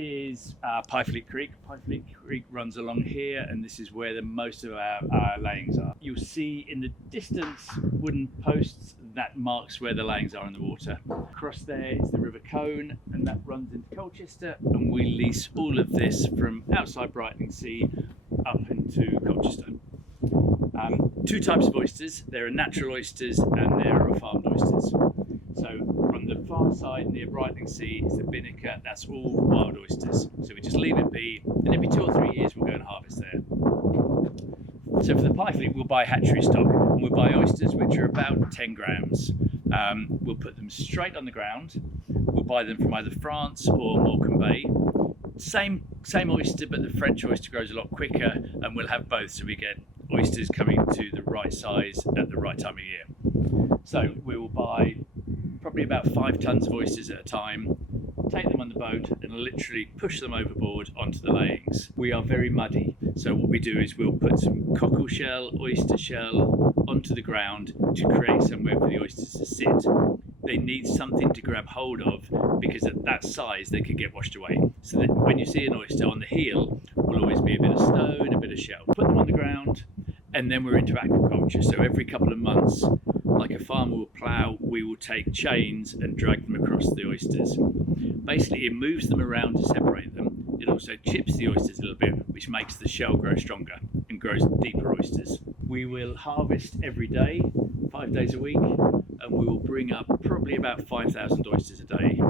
is Pyfleet Creek. Pyfleet Creek runs along here, and this is where most of our layings are. You'll see in the distance wooden posts that marks where the layings are in the water. Across there is the River Colne, and that runs into Colchester, and we lease all of this from outside Brightlingsea up into Colchester. Two types of oysters. There are natural oysters and there are farmed oysters. So from the far side near Brightlingsea is the Binnaker. That's all wild oysters. So we just leave it be, and every 2 or 3 years we'll go and harvest there. So for the Pyfleet we'll buy hatchery stock, and we'll buy oysters which are about 10 grams. We'll put them straight on the ground. We'll buy them from either France or Morecambe Bay. Same oyster, but the French oyster grows a lot quicker, and we'll have both, so we get oysters coming to the right size at the right time of year. So we will buy probably about 5 tons of oysters at a time, take them on the boat and literally push them overboard onto the layings. We are very muddy, so what we do is we'll put some cockle shell, oyster shell onto the ground to create somewhere for the oysters to sit. They need something to grab hold of, because at that size they could get washed away. So that when you see an oyster, on the heel will always be a bit of stone, a bit of shell. Put them on the ground, and then we're into aquaculture. So every couple of months, like a farmer will plough, we will take chains and drag them across the oysters. Basically it moves them around to separate them. It also chips the oysters a little bit, which makes the shell grow stronger and grows deeper oysters. We will harvest every day, 5 days a week, and we will bring up probably about 5,000 oysters a day.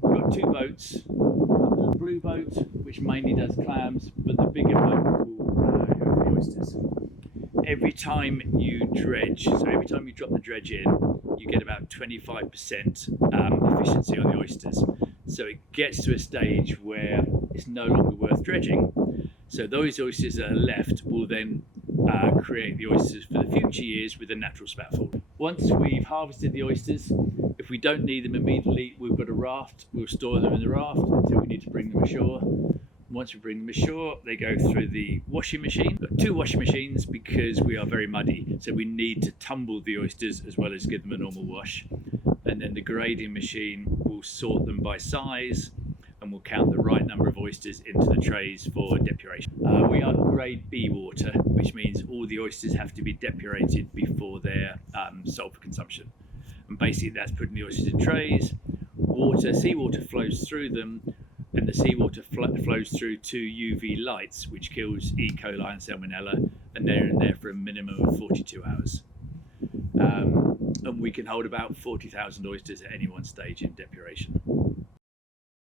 We've got 2 boats, a little blue boat which mainly does clams, but the bigger boat will go for the oysters. Every time you dredge, so every time you drop the dredge in, you get about 25% efficiency on the oysters. So it gets to a stage where it's no longer worth dredging. So those oysters that are left will then create the oysters for the future years with a natural spoutful. Once we've harvested the oysters, if we don't need them immediately, we've got a raft. We'll store them in the raft until we need to bring them ashore. Once we bring them ashore, they go through the washing machine. We've got 2 washing machines because we are very muddy, so we need to tumble the oysters as well as give them a normal wash. And then the grading machine will sort them by size, and we'll count the right number of oysters into the trays for depuration. We are grade B water, which means all the oysters have to be depurated before they're sold for consumption. And basically that's putting the oysters in trays. Seawater flows through them, and the seawater flows through 2 UV lights, which kills E. coli and salmonella, and they're in there for a minimum of 42 hours. And we can hold about 40,000 oysters at any one stage in depuration.